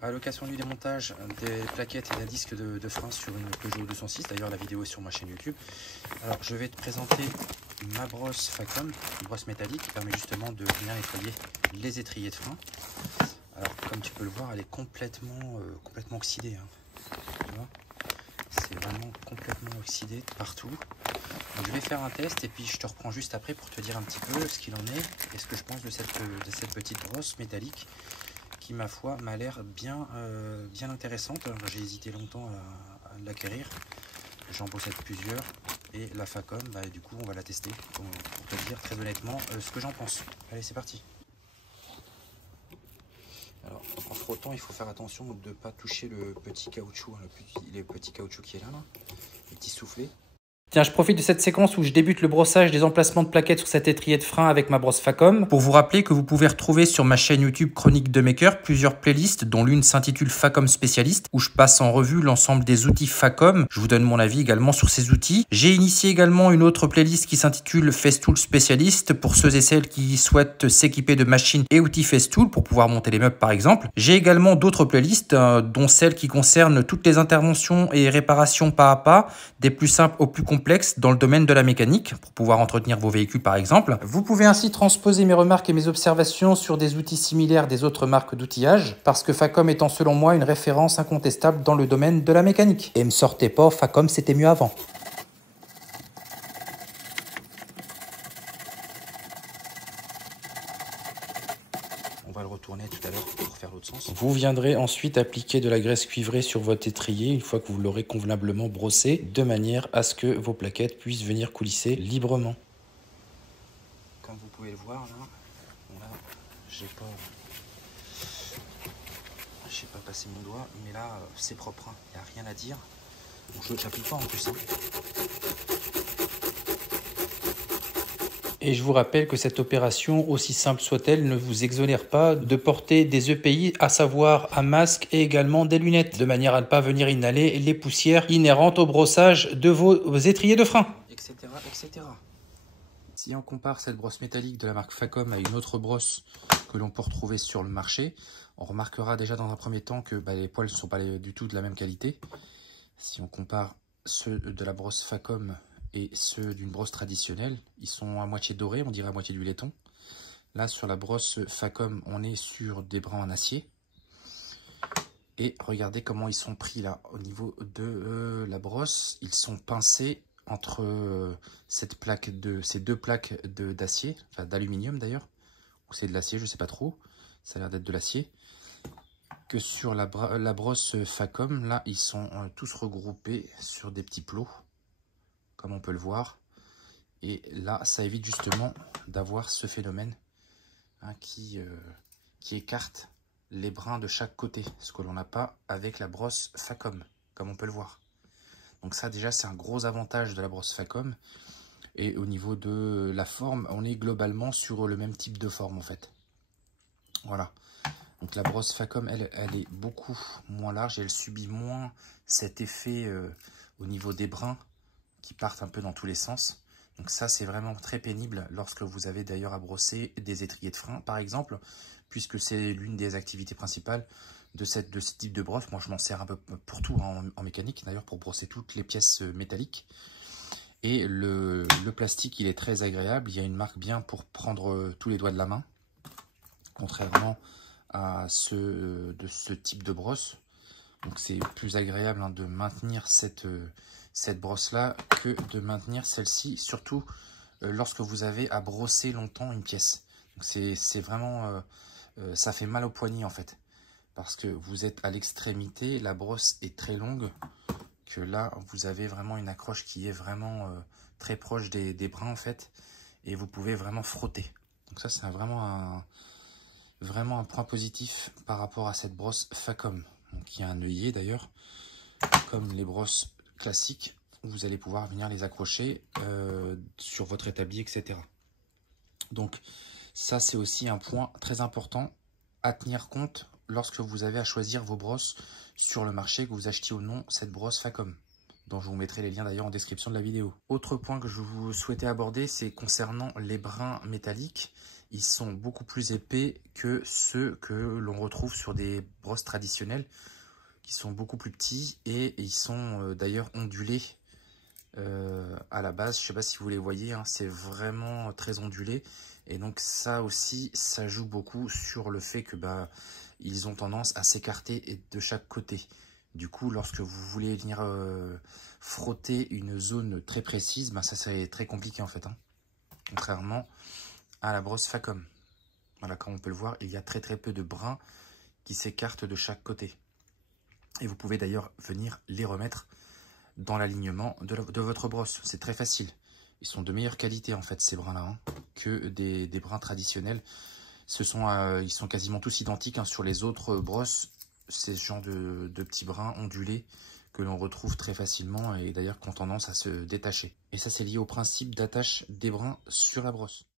À l'occasion du démontage des plaquettes et d'un disque de frein sur une Peugeot 206, d'ailleurs la vidéo est sur ma chaîne YouTube. Alors je vais te présenter ma brosse Facom, une brosse métallique qui permet justement de bien nettoyer les étriers de frein. Alors comme tu peux le voir, elle est complètement oxydée, hein. Tu vois, c'est vraiment complètement oxydé partout. Donc, je vais faire un test et puis je te reprends juste après pour te dire un petit peu ce qu'il en est et ce que je pense de cette petite brosse métallique qui, ma foi, m'a l'air bien intéressante. J'ai hésité longtemps à l'acquérir. J'en possède plusieurs et la Facom, du coup, on va la tester pour te dire très honnêtement ce que j'en pense. Allez, c'est parti. Alors, en frottant, il faut faire attention de ne pas toucher le petit caoutchouc, hein, le petit caoutchouc qui est là, le petit soufflet. Tiens, je profite de cette séquence où je débute le brossage des emplacements de plaquettes sur cet étrier de frein avec ma brosse Facom pour vous rappeler que vous pouvez retrouver sur ma chaîne YouTube Chronique de Maker plusieurs playlists dont l'une s'intitule Facom Spécialiste où je passe en revue l'ensemble des outils Facom. Je vous donne mon avis également sur ces outils. J'ai initié également une autre playlist qui s'intitule Festool Spécialiste pour ceux et celles qui souhaitent s'équiper de machines et outils Festool pour pouvoir monter les meubles par exemple. J'ai également d'autres playlists dont celles qui concernent toutes les interventions et réparations pas à pas, des plus simples aux plus complexes dans le domaine de la mécanique pour pouvoir entretenir vos véhicules par exemple. Vous pouvez ainsi transposer mes remarques et mes observations sur des outils similaires des autres marques d'outillage parce que Facom étant selon moi une référence incontestable dans le domaine de la mécanique. Et me sortez pas, Facom c'était mieux avant. On va le retourner tout à l'heure pour faire l'autre sens. Vous viendrez ensuite appliquer de la graisse cuivrée sur votre étrier une fois que vous l'aurez convenablement brossé, de manière à ce que vos plaquettes puissent venir coulisser librement. Comme vous pouvez le voir là j'ai pas passé mon doigt, mais là c'est propre, hein. Il n'y a rien à dire. Donc je n'applique pas en plus, hein. Et je vous rappelle que cette opération, aussi simple soit-elle, ne vous exonère pas de porter des EPI, à savoir un masque et également des lunettes, de manière à ne pas venir inhaler les poussières inhérentes au brossage de vos étriers de frein. Etc., etc. Si on compare cette brosse métallique de la marque Facom à une autre brosse que l'on peut retrouver sur le marché, on remarquera déjà dans un premier temps que les poils ne sont pas du tout de la même qualité. Si on compare ceux de la brosse Facom et ceux d'une brosse traditionnelle, ils sont à moitié dorés, on dirait à moitié du laiton. Là, sur la brosse Facom, on est sur des brins en acier. Et regardez comment ils sont pris là, au niveau de la brosse. Ils sont pincés entre ces deux plaques d'acier, enfin d'aluminium d'ailleurs, ou c'est de l'acier, je sais pas trop, ça a l'air d'être de l'acier. Que sur la brosse Facom, là, ils sont tous regroupés sur des petits plots, comme on peut le voir. Et là, ça évite justement d'avoir ce phénomène qui écarte les brins de chaque côté, ce que l'on n'a pas avec la brosse Facom, comme on peut le voir. Donc ça, déjà, c'est un gros avantage de la brosse Facom. Et au niveau de la forme, on est globalement sur le même type de forme, en fait. Voilà. Donc la brosse Facom, elle est beaucoup moins large et elle subit moins cet effet au niveau des brins qui partent un peu dans tous les sens. Donc ça, c'est vraiment très pénible lorsque vous avez d'ailleurs à brosser des étriers de frein, par exemple, puisque c'est l'une des activités principales de ce type de brosse. Moi, je m'en sers un peu pour tout en mécanique, d'ailleurs, pour brosser toutes les pièces métalliques. Et le plastique, il est très agréable. Il y a une marque bien pour prendre tous les doigts de la main, contrairement à ceux de ce type de brosse. Donc c'est plus agréable de maintenir cette brosse-là que de maintenir celle-ci, surtout lorsque vous avez à brosser longtemps une pièce. Donc c'est vraiment... ça fait mal au poignet en fait. Parce que vous êtes à l'extrémité, la brosse est très longue, que là vous avez vraiment une accroche qui est vraiment très proche des brins en fait. Et vous pouvez vraiment frotter. Donc ça c'est vraiment un point positif par rapport à cette brosse Facom. Donc il y a un œillet d'ailleurs, comme les brosses classiques, où vous allez pouvoir venir les accrocher sur votre établi, etc. Donc ça c'est aussi un point très important à tenir compte lorsque vous avez à choisir vos brosses sur le marché, que vous achetiez ou non cette brosse Facom, dont je vous mettrai les liens d'ailleurs en description de la vidéo. Autre point que je vous souhaitais aborder, c'est concernant les brins métalliques. ils sont beaucoup plus épais que ceux que l'on retrouve sur des brosses traditionnelles, qui sont beaucoup plus petits et ils sont d'ailleurs ondulés à la base. Je ne sais pas si vous les voyez, hein, c'est vraiment très ondulé. Et donc ça aussi, ça joue beaucoup sur le fait que ils ont tendance à s'écarter de chaque côté. Du coup, lorsque vous voulez venir frotter une zone très précise, ça c'est très compliqué en fait, hein, contrairement à la brosse Facom. Voilà, comme on peut le voir, il y a très peu de brins qui s'écartent de chaque côté. Et vous pouvez d'ailleurs venir les remettre dans l'alignement de votre brosse. C'est très facile. Ils sont de meilleure qualité en fait, ces brins-là, hein, que des brins traditionnels. Ils sont quasiment tous identiques, hein, sur les autres brosses. C'est ce genre de petits brins ondulés que l'on retrouve très facilement et d'ailleurs qui ont tendance à se détacher. Et ça, c'est lié au principe d'attache des brins sur la brosse.